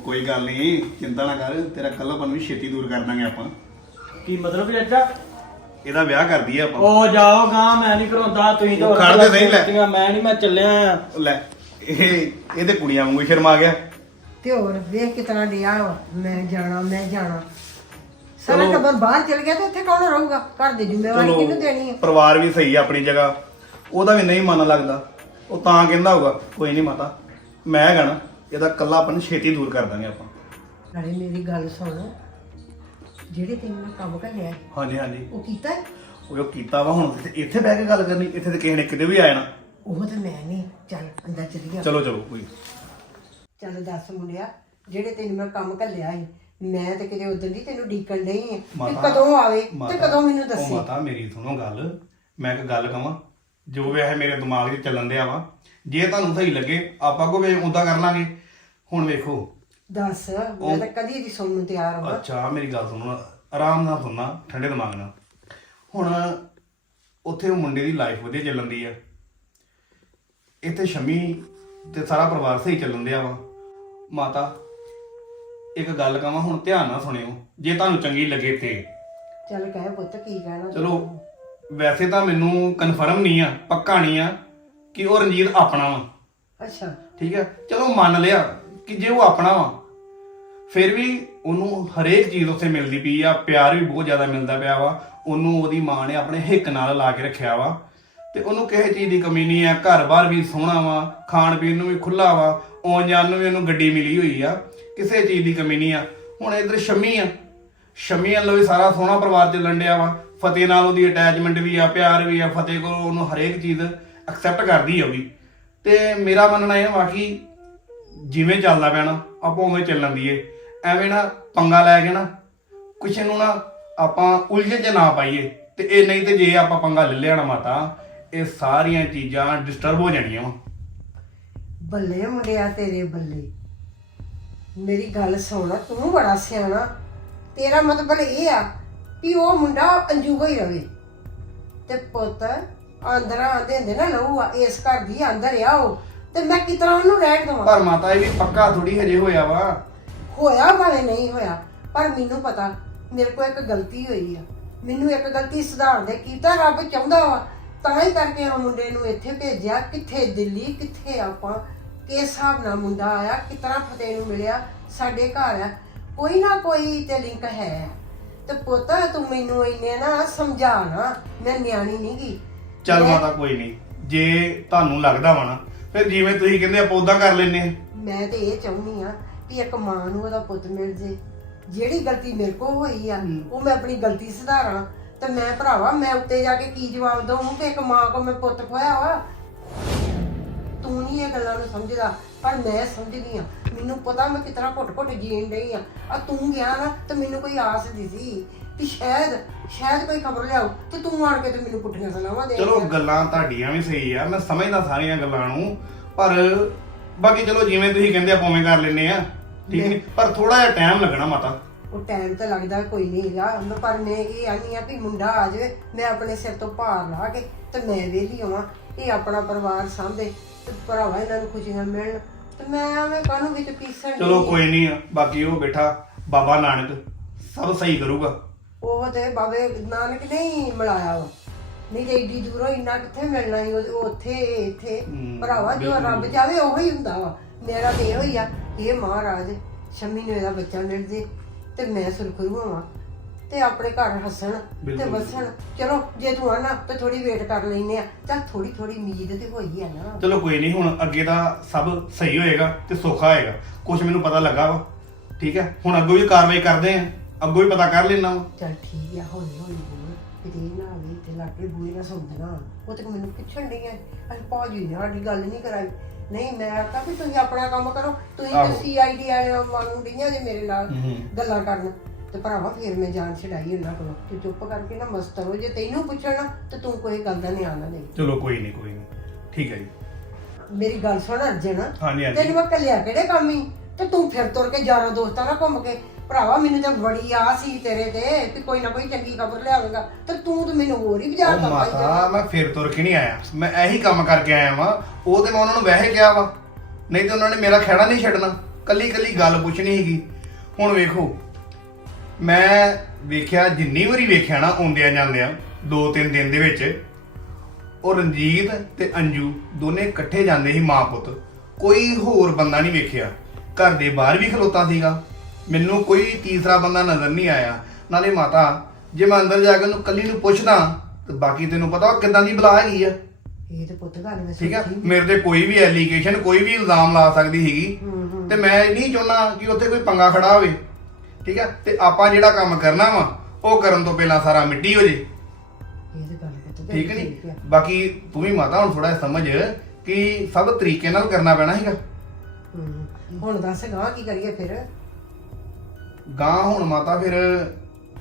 ਉਹ ਕੋਈ ਗੱਲ ਨਹੀਂ ਚਿੰਤਾ ਨਾ ਕਰ ਤੇਰਾ ਕੱਲਾਪਨ ਵੀ ਛੇਤੀ ਦੂਰ ਕਰ ਦਾਂਗੇ ਆਪਾਂ। ਕੀ ਮਤਲਬ ਚਾਚਾ ਇਹਦਾ ਵਿਆਹ ਕਰ ਦਈਏ ਆਪਾਂ। ਉਹ ਜਾਓ ਗਾ ਮੈਂ ਨਹੀਂ ਕਰਾਉਂਦਾ ਤੁਸੀਂ ਤਾਂ ਉਹ ਖੜ ਤੇ ਸਹੀ ਲੈ। ਮੈਂ ਨਹੀਂ ਮੈਂ ਚੱਲਿਆ ਆ। ਲੈ ਇਹ ਇਹਦੇ ਕੁੜੀਆਂ ਵਾਂਗੂ ਹੀ ਸ਼ਰਮ ਆ ਗਿਆ। ਤੇ ਹੋਰ ਵੇਖ ਕਿਤਨਾ ਡਿਆ ਵਾ ਮੈਂ ਜਾਣਾ ਮੈਂ ਜਾਣਾ। ਸਾਰਾ ਚਲੋ। ਟੱਬਰ ਬਾਹਰ ਚਲ ਗਿਆ ਤੇ ਉੱਥੇ ਕੌਣ ਰਹੂਗਾ? ਘਰ ਦੀ ਜ਼ਿੰਮੇਵਾਰੀ ਕਿਹਨੂੰ ਦੇਣੀ ਹੈ ਪਰਿਵਾਰ ਵੀ ਸਹੀ ਆ ਆਪਣੀ ਜਗ੍ਹਾ। ਉਹਦਾ ਵੀ ਨਹੀਂ ਮਨ ਲੱਗਦਾ। ਉਹ ਤਾਂ ਕਹਿੰਦਾ ਹੋਊਗਾ ਕੋਈ ਨਹੀਂ ਮਾਤਾ ਮੈਂ ਨਾ। ਇਹਦਾ ਕੱਲਾਪਨ ਛੇਤੀ ਦੂਰ ਕਰ ਦਾਂਗੇ ਆਪਾਂ। ਨਾਲੇ ਮੇਰੀ ਗੱਲ ਸੁਣ। ਜਿਹੜੇ ਤੈਨੂੰ ਮੈਂ ਕੰਮ ਘੱਲਿਆ ਹਾਂਜੀ ਹਾਂਜੀ। ਉਹ ਕੀਤਾ ਹੈ? ਉਹ ਜੋ ਕੀਤਾ ਵਾ ਹੁਣ ਇੱਥੇ- ਇੱਥੇ ਬਹਿ ਕੇ ਗੱਲ ਕਰਨੀ ਇੱਥੇ ਤੇ ਕਿਸੇ ਨੇ ਕਿਤੇ ਵੀ ਆ ਜਾਣਾ। ਉਹ ਤਾਂ ਮੈਂ ਨਹੀਂ। ਚੱਲ ਅੰਦਰ ਚਲੀ ਗਿਆ ਚਲੋ ਚਲੋ ਕੋਈ ਚੱਲ ਦੱਸ ਮੁੰਡਿਆ ਜਿਹੜੇ ਤੈਨੂੰ ਮੈਂ ਕੰਮ ਘੱਲਿਆ ਸੀ ਮੈਂ ਤੇ ਕਿਤੇ ਉਦੋਂ ਦੀ ਤੈਨੂੰ ਡੀਕਣ ਨਹੀਂ ਹੈ ਕਿ ਮਾਤਾ- ਕਦੋਂ ਆਵੇ? ਤੇ ਮਾਤਾ- ਕਦੋਂ ਮੈਨੂੰ ਉਹ ਦੱਸੇ ਮਾਤਾ ਮੇਰੀ ਸੁਣੋ ਗੱਲ। ਮੈਂ ਇੱਕ ਗੱਲ ਕਵਾਂ ਜੋ ਵੀ ਇਹ ਮੇਰੇ ਦਿਮਾਗ 'ਚ ਚੱਲਣ ਦਿਆ ਵਾ ਜੇ ਤੁਹਾਨੂੰ ਸਹੀ ਲੱਗੇ ਆਪਾਂ ਕੋ ਵੇ ਉਦਾਂ ਕਰ ਲਾਂਗੇ। ਹੁਣ ਵੇਖੋ। ਦੱਸ ਮੈਂ ਤਾਂ ਕਦੀ ਦੀ ਸੁਣਨ ਨੂੰ ਤਿਆਰ ਹਾਂ। ਅੱਛਾ ਮੇਰੀ ਗੱਲ ਸੁਣੋ ਆਰਾਮ ਨਾਲ ਸੁਣਨਾ ਠੰਡੇ ਦਿਮਾਗ ਨਾਲ। ਹੁਣ ਉੱਥੇ ਉਹ ਮੁੰਡੇ ਦੀ ਲਾਈਫ ਵਧੀਆ ਚੱਲਣ ਦੀ ਆ। ਇੱਥੇ ਸ਼ਮੀ ਤੇ ਸਾਰਾ ਪਰਿਵਾਰ ਸਹੀ ਚੱਲਣ ਦਿਆ ਵਾ। ਮਾਤਾ ਇੱਕ ਗੱਲ ਕਵਾਂ ਹੁਣ ਧਿਆਨ ਨਾਲ ਸੁਣਿਓ ਜੇ ਤੁਹਾਨੂੰ ਚੰਗੀ ਲੱਗੇ ਤੇ। ਚੱਲ ਕਹਿ ਪੁੱਤ ਕੀ ਕਹਿਣਾ ਚਲੋ ਵੈਸੇ ਤਾਂ ਮੈਨੂੰ ਕਨਫਰਮ ਨਹੀਂ ਆ ਪੱਕਾ ਨਹੀਂ ਆ ਕਿ ਉਹ ਰਣਜੀਤ ਆਪਣਾ ਵਾ। ਅੱਛਾ। ਠੀਕ ਹੈ ਚਲੋ ਮੰਨ ਲਿਆ। ਕਿ ਜੇ ਉਹ ਆਪਣਾ ਵਾ, ਫਿਰ ਵੀ ਉਹਨੂੰ ਹਰੇਕ ਚੀਜ਼ ਉੱਥੇ ਮਿਲਦੀ ਪਈ ਆ, ਪਿਆਰ ਵੀ ਬਹੁਤ ਜ਼ਿਆਦਾ ਮਿਲਦਾ ਪਿਆ ਵਾ, ਉਹਨੂੰ ਉਹਦੀ ਮਾਂ ਨੇ ਆਪਣੇ ਹਿੱਕ ਨਾਲ ਲਾ ਕੇ ਰੱਖਿਆ ਵਾ, ਤੇ ਉਹਨੂੰ ਕਿਸੇ ਚੀਜ਼ ਦੀ ਕਮੀ ਨਹੀਂ ਆ, ਘਰ-ਬਾਰ ਵੀ ਸੋਹਣਾ ਵਾ ਖਾਣ ਪੀਣ ਨੂੰ ਵੀ ਖੁੱਲਾ ਵਾ, ਆਉਣ ਜਾਣ ਨੂੰ ਵੀ ਉਹਨੂੰ ਗੱਡੀ ਮਿਲੀ ਹੋਈ ਆ, ਕਿਸੇ ਚੀਜ਼ ਦੀ ਕਮੀ ਨਹੀਂ ਆ। ਹੁਣ ਇਧਰ ਸ਼ਮੀ ਆ, ਸ਼ਮੀ ਵੱਲੋਂ ਵੀ ਸਾਰਾ ਸੋਹਣਾ ਪਰਿਵਾਰ ਚੱਲਣ ਡਿਆ ਵਾ, ਫਤਿਹ ਨਾਲ ਉਹਦੀ ਅਟੈਚਮੈਂਟ ਵੀ ਆ, ਪਿਆਰ ਵੀ ਆ, ਫਤਿਹ ਕੋਲ ਉਹਨੂੰ ਹਰੇਕ ਚੀਜ਼ ਐਕਸੈਪਟ ਕਰਦੀ ਆ ਉਹ ਵੀ। ਤੇ ਮੇਰਾ ਮੰਨਣਾ ਇਹ ਵਾ ਕਿ ਜਿਵੇਂ ਚੱਲਦਾ ਪਿਆ ਨਾ, ਆਪਾਂ ਉਵੇਂ ਚੱਲਣ ਦੀਏ। ਐਵੇਂ ਨਾ ਪੰਗਾ ਲੈ ਕੇ ਨਾ ਕੁਛ ਨੂੰ ਨਾ ਆਪਾਂ ਉਲਝੇ ਚ ਨਾ ਪਾਈਏ ਤੇ ਇਹ ਨਹੀਂ ਤੇ ਜੇ ਆਪਾਂ ਪੰਗਾ ਲੈ ਲਿਆ ਨਾ ਮਾਤਾ, ਇਹ ਸਾਰੀਆਂ ਚੀਜ਼ਾਂ ਡਿਸਟਰਬ ਹੋ ਜਾਣੀਆਂ ਵਾ। ਬੱਲੇ ਮੁੰਡਿਆ ਤੇਰੇ ਬੱਲੇ। ਮੇਰੀ ਗੱਲ ਸੁਣ, ਤੂੰ ਬੜਾ ਸਿਆਣਾ। ਤੇਰਾ ਮਤਲਬ ਇਹ ਆ ਕਿ ਉਹ ਮੁੰਡਾ ਅੰਜੂਗਾ ਹੀ ਰਵੇ। ਤੇ ਪੁੱਤ ਅੰਦਰਾਂ ਆਂਦੇ ਹੁੰਦੇ ਨਾ ਲਹੂ ਆ, ਇਸ ਘਰ ਦੀ ਅੰਦਰ ਆ ਉਹ। ਤੇ ਮੈਂ ਕਿਤਨਾ ਉਹਨੂੰ ਰਹਿਣ ਦੇਵਾਂ? ਪਰ ਮਾਤਾ ਇਹ ਵੀ ਪੱਕਾ ਥੋੜੀ ਹਜੇ ਹੋਇਆ ਵਾ। ਹੋਇਆ ਭਾਵੇਂ ਨਹੀਂ ਹੋਇਆ ਪਰ ਮੈਨੂੰ ਪਤਾ ਮੇਰੇ ਕੋਲ ਇੱਕ ਗਲਤੀ ਹੋਈ ਆ। ਮੈਨੂੰ ਇੱਕ ਗਲਤੀ ਸੁਧਾਰਨ ਦੇ ਕੀਤਾ ਰੱਬ ਚਾਹੁੰਦਾ ਵਾ। ਤਾਂ ਹੀ ਕਰਕੇ ਉਹ ਮੁੰਡੇ ਨੂੰ ਇੱਥੇ ਭੇਜਿਆ ਕਿੱਥੇ ਦਿੱਲੀ ਕਿੱਥੇ ਆਪਾਂ ਕਿਸ ਹਿਸਾਬ ਨਾਲ ਮੁੰਡਾ ਆਇਆ ਕਿਤਨਾ ਫਤਿਹ ਨੂੰ ਮਿਲਿਆ ਸਾਡੇ ਘਰ ਆ। ਕੋਈ ਨਾ ਕੋਈ ਤੇ ਲਿੰਕ ਹੈ। ਤੇ ਪੁੱਤ ਤੂੰ ਮੈਨੂੰ ਇੰਨੇ ਨਾ ਸਮਝਾ ਨਾ ਮੈਂ ਨਿਆਣੀ ਨਹੀਂ ਗੀ ਚੱਲ ਮਾਤਾ ਕੋਈ ਨਹੀਂ। ਜੇ ਤੁਹਾਨੂੰ ਲੱਗਦਾ ਵਾ ਨਾ ਫਿਰ ਜਿਵੇਂ ਤੁਸੀਂ ਕਹਿੰਦੇ ਆਪਾਂ ਉਦਾਂ ਕਰ ਲੈਨੇ ਆ ਮੈਂ ਤੇ ਇਹ ਚਾਹੁੰਦੀ ਆ ਕਿ ਇੱਕ ਮਾਂ ਨੂੰ ਉਹਦਾ ਪੁੱਤ ਮਿਲ ਜੇ। ਜਿਹੜੀ ਗਲਤੀ ਮੇਰੇ ਕੋਲ ਹੋਈ ਆ ਉਹ ਮੈਂ ਆਪਣੀ ਗਲਤੀ ਸੁਧਾਰਾਂ ਤੇ ਮੈਂ ਭਰਾਵਾ ਮੈਂ ਉੱਤੇ ਜਾ ਕੇ ਕੀ ਜਵਾਬ ਦਵਾਂ ਕਿ ਇੱਕ ਮਾਂ ਕੋ ਮੈਂ ਪੁੱਤ ਖੋਇਆ ਵਾ? ਤੂੰ ਨਹੀਂ ਇਹ ਗੱਲਾਂ ਨੂੰ ਸਮਝਦਾ ਪਰ ਮੈਂ ਸਮਝਦੀ ਆ ਮੈਨੂੰ ਪਤਾ ਮੈਂ ਕਿਤਨਾ ਘੁੱਟ-ਘੁੱਟ ਜੀਣ ਰਹੀ ਆ ਆ ਤੂੰ ਗਿਆ ਨਾ ਤੇ ਮੈਨੂੰ ਕੋਈ ਆਸ ਦੀ ਕਿ ਸ਼ਾਇਦ ਸ਼ਾਇਦ ਕੋਈ ਖਬਰ ਲਿਆਓ ਤੇ ਤੂੰ ਆਣ ਕੇ ਤੇ ਮੈਨੂੰ ਪੁੱਠੀਆਂ ਸਲਾਹਾਂ ਦੇ ਚਲੋ ਗੱਲਾਂ ਤੁਹਾਡੀਆਂ ਵੀ ਸਹੀ ਆ ਮੈਂ ਸਮਝਦਾ ਸਾਰੀਆਂ ਗੱਲਾਂ ਨੂੰ ਪਰ ਬਾਕੀ ਚਲੋ ਜਿਵੇਂ ਤੁਸੀਂ ਕਹਿੰਦੇ ਆਪਾਂ ਉਵੇਂ ਕਰ ਲੈਨੇ ਆ ਠੀਕ ਨਹੀਂ ਪਰ ਥੋੜਾ ਜਿਹਾ ਟਾਈਮ ਲੱਗਣਾ ਮਾਤਾ। ਉਹ ਟਾਈਮ ਤਾਂ ਲੱਗਦਾ ਕੋਈ ਨਹੀਂ ਹੈਗਾ ਮੈਂ ਪਰ ਮੈਂ ਇਹ ਆਨੀ ਆ ਵੀ ਮੁੰਡਾ ਆ ਜਾਵੇ ਮੈਂ ਆਪਣੇ ਸਿਰ ਤੋਂ ਭਾਰ ਲਾ ਕੇ ਤੇ ਮੈਂ ਵਿਹਲੀ ਹੋਵਾਂ ਇਹ ਆਪਣਾ ਪਰਿਵਾਰ ਸਾਂਭੇ ਤੇ ਭਰਾਵਾ ਇਹਨਾਂ ਨੂੰ ਖੁਸ਼ੀਆਂ ਮਿਲਣ ਤੇ ਮੈਂ ਐਵੇਂ ਕਾਹਨੂੰ ਵਿੱਚ ਪੀਸਣ ਚਲੋ। ਕੋਈ ਨਹੀਂ ਬਾਕੀ ਉਹ ਬੈਠਾ ਬਾਬਾ ਨਾਨਕ ਸਭ ਸਹੀ ਕਰੂਗਾ। ਉਹ ਤੇ ਬਾਬੇ ਨਾਨਕ ਨੇ ਹੀ ਮਿਲਾਇਆ ਵਾ। ਨਹੀਂ ਤੇ ਏਡੀ ਦੂਰੋਂ ਇੰਨਾ ਕਿੱਥੇ ਮਿਲਣਾ ਸੀ ਉਹ ਉੱਥੇ ਇੱਥੇ। ਹੂੰ, ਭਰਾਵਾ ਜੋ। ਰੱਬ ਚਾਵੇ ਉਹੀ ਹੁੰਦਾ ਵਾ। ਮੇਰਾ ਤੇ ਇਹੋ ਹੀ ਆ ਇਹ ਮਹਾਰਾਜ ਸ਼ਮੀ ਨੂੰ ਇਹਦਾ ਬੱਚਾ ਮਿਲ ਜੇ ਤੇ ਮੈਂ ਸੁਰਖਰੂ ਹੋਵਾਂ ਤੇ ਆਪਣੇ ਘਰ ਹੱਸਣ ਤੇ। ਵਸਣ। ਚਲੋ ਜੇ ਤੂੰ ਆਣਾ ਤੇ ਥੋੜੀ ਵੇਟ ਕਰ ਲੈਨੇ ਆ। ਚੱਲ ਥੋੜੀ ਥੋੜੀ ਉਮੀਦ ਤੇ ਹੋਈ ਆ ਨਾ। ਚਲੋ ਕੋਈ ਨਹੀਂ ਹੁਣ ਅੱਗੇ ਦਾ ਸਭ ਸਹੀ ਹੋਏਗਾ ਤੇ ਸੌਖਾ ਹੋਏਗਾ। ਕੁਝ ਮੈਨੂੰ ਪਤਾ ਲੱਗਾ ਵਾ। ਠੀਕ ਹੈ? ਹੁਣ ਅੱਗੋਂ ਵੀ ਕਾਰਵਾਈ ਕਰਦੇ ਆ। ਅੱਗੋਂ ਵੀ ਪਤਾ ਕਰ ਲੈਣਾ ਵਾ। ਚੱਲ ਠੀਕ ਆ ਹੌਲੀ ਹੌਲੀ ਬੋਲ। ਕਿਤੇ ਇਹ ਨਾ ਵੀ ਤੇ ਲਾਗੇ ਬੂਏ ਨਾ ਸੁਣਨਾ ਉਹ ਤੇ ਮੈਨੂੰ ਪੁੱਛਣ ਡਈ ਐ ਅਸੀਂ ਭਾਜੀ ਨੇ ਸਾਡੀ ਗੱਲ ਨਹੀਂ ਕਰਾਈ। ਨਹੀਂ ਮੈਂ ਆਖਿਆ ਵੀ ਤੁਸੀਂ ਆਪਣਾ ਕੰਮ ਕਰੋ। ਤੁਸੀਂ ਤੇ ਆਹੋ। ਸੀਆਈਡੀ ਵਾਲੇ ਵਾਂਗੂ ਡਈਆਂ ਜੇ ਮੇਰੇ ਨਾਲ ਹੂੰ। ਗੱਲਾਂ ਕਰਨ। ਤੇ ਭਰਾਵਾ ਫਿਰ ਮੈਂ ਜਾਨ ਛਡਾਈ ਉਹਨਾਂ ਕੋਲੋਂ। ਤੂੰ ਚੁੱਪ ਕਰਕੇ ਨਾ ਮਸਤ ਰਹੋ ਜੇ ਤੈਨੂੰ ਪੁੱਛਣਾ ਤੇ ਤੂੰ ਕੋਈ ਗੱਲ ਦਾ ਨਿਆਣਾ ਨਹੀਂ ਚਲੋ ਕੋਈ ਨਹੀਂ ਕੋਈ ਨਹੀਂ ਠੀਕ ਹੈ ਜੀ। ਮੇਰੀ ਗੱਲ ਸੁਣ ਅਰਜਨ। ਹਾਂਜੀ ਹਾਂਜੀ। ਤੈਨੂੰ ਮੈਂ ਕੱਲਿਆ ਕਿਹੜੇ ਕੰਮ ਹੀ ਤੇ ਤੂੰ ਫਿਰ ਤੁਰ ਕੇ ਯਾਰਾਂ ਦੋਸਤਾਂ ਨਾਲ ਘੁੰਮ ਕੇ ਭਰਾਵਾ ਮੈਨੂੰ ਤਾਂ ਬੜੀ ਆਸ ਸੀ ਤੇਰੇ ਤੇ ਕਿ ਕੋਈ ਨਾ ਕੋਈ ਚੰਗੀ ਖਬਰ ਲਿਆਵੇਂਗਾ। ਤੇ ਤੂੰ ਤਾਂ ਮੈਨੂੰ ਹੋਰ ਹੀ ਉਹ ਬਾਜ਼ਾਰ ਪਾਈ ਮਾਤਾ ਮੈਂ ਫਿਰ ਤੁਰ ਕੇ ਨਹੀਂ ਆਇਆ। ਮੈਂ ਇਹੀ ਕੰਮ ਕਰਕੇ ਆਇਆ ਵਾਂ। ਉਹ ਤੇ ਮੈਂ ਉਹਨਾਂ ਨੂੰ ਵੈਸੇ ਕਿਹਾ ਵਾ। ਨਹੀਂ ਤੇ ਉਹਨਾਂ ਨੇ ਮੇਰਾ ਖਹਿੜਾ ਨਹੀਂ ਛੱਡਣਾ। ਕੱਲੀ ਕੱਲੀ ਗੱਲ ਪੁੱਛਣੀ ਸੀਗੀ। ਹੁਣ ਵੇਖੋ ਮੈਂ ਵੇਖਿਆ ਜਿੰਨੀ ਵਾਰੀ ਵੇਖਿਆ ਨਾ ਆਉਂਦਿਆਂ ਜਾਂਦਿਆਂ ਦੋ ਤਿੰਨ ਦਿਨ ਦੇ ਵਿੱਚ ਉਹ ਰਣਜੀਤ ਤੇ ਅੰਜੂ ਦੋਨੇ ਇਕੱਠੇ ਜਾਂਦੇ ਸੀ ਮਾਂ ਪੁੱਤ। ਕੋਈ ਹੋਰ ਬੰਦਾ ਨਹੀਂ ਵੇਖਿਆ। ਘਰ ਦੇ ਬਾਹਰ ਵੀ ਖਲੋਤਾ ਸੀਗਾ। ਮੈਨੂੰ ਕੋਈ ਤੀਸਰਾ ਬੰਦਾ ਨਜ਼ਰ ਨਹੀਂ ਆਇਆ। ਨਾਲੇ ਮਾਤਾ ਜੇ ਮੈਂ ਅੰਦਰ ਜਾ ਕੇ ਉਹਨੂੰ ਕੱਲੀ ਨੂੰ ਪੁੱਛਦਾ ਤੇ ਬਾਕੀ ਤੈਨੂੰ ਪਤਾ ਉਹ ਕਿਦਾਂ ਦੀ ਬਲਾ ਹੈਗੀ ਆ। ਇਹ ਤੇ ਪੁੱਤ ਗੱਲ ਮੈਂ ਠੀਕ ਆ। ਮੇਰੇ ਤੇ ਕੋਈ ਵੀ ਐਲੀਗੇਸ਼ਨ ਕੋਈ ਵੀ ਇਲਜ਼ਾਮ ਲਾ ਸਕਦੀ ਹੈਗੀ। ਤੇ ਮੈਂ ਨਹੀਂ ਚਾਹੁੰਦਾ ਕਿ ਉੱਥੇ ਕੋਈ ਪੰਗਾ ਖੜਾ ਹੋਵੇ। ਠੀਕ ਆ? ਤੇ ਆਪਾਂ ਜਿਹੜਾ ਕੰਮ ਕਰਨਾ ਵਾ ਉਹ ਕਰਨ ਤੋਂ ਪਹਿਲਾਂ ਸਾਰਾ ਮਿੱਟੀ ਹੋ ਜੇ। ਇਹ ਤੇ ਗੱਲ ਪੁੱਤ ਤੇਰੀ ਠੀਕ ਆ। ਨਹੀਂ ਬਾਕੀ ਤੂੰ ਵੀ ਮਾਤਾ ਹੁਣ ਥੋੜਾ ਸਮਝ ਕਿ ਸਭ ਤਰੀਕੇ ਨਾਲ ਕਰਨਾ ਪੈਣਾ ਹੈਗਾ ਹੂੰ। ਹੁਣ ਦੱਸ ਗਾਂ ਕੀ ਕਰੀਏ ਫਿਰ? ਗਾਂ ਹੁਣ ਮਾਤਾ ਫਿਰ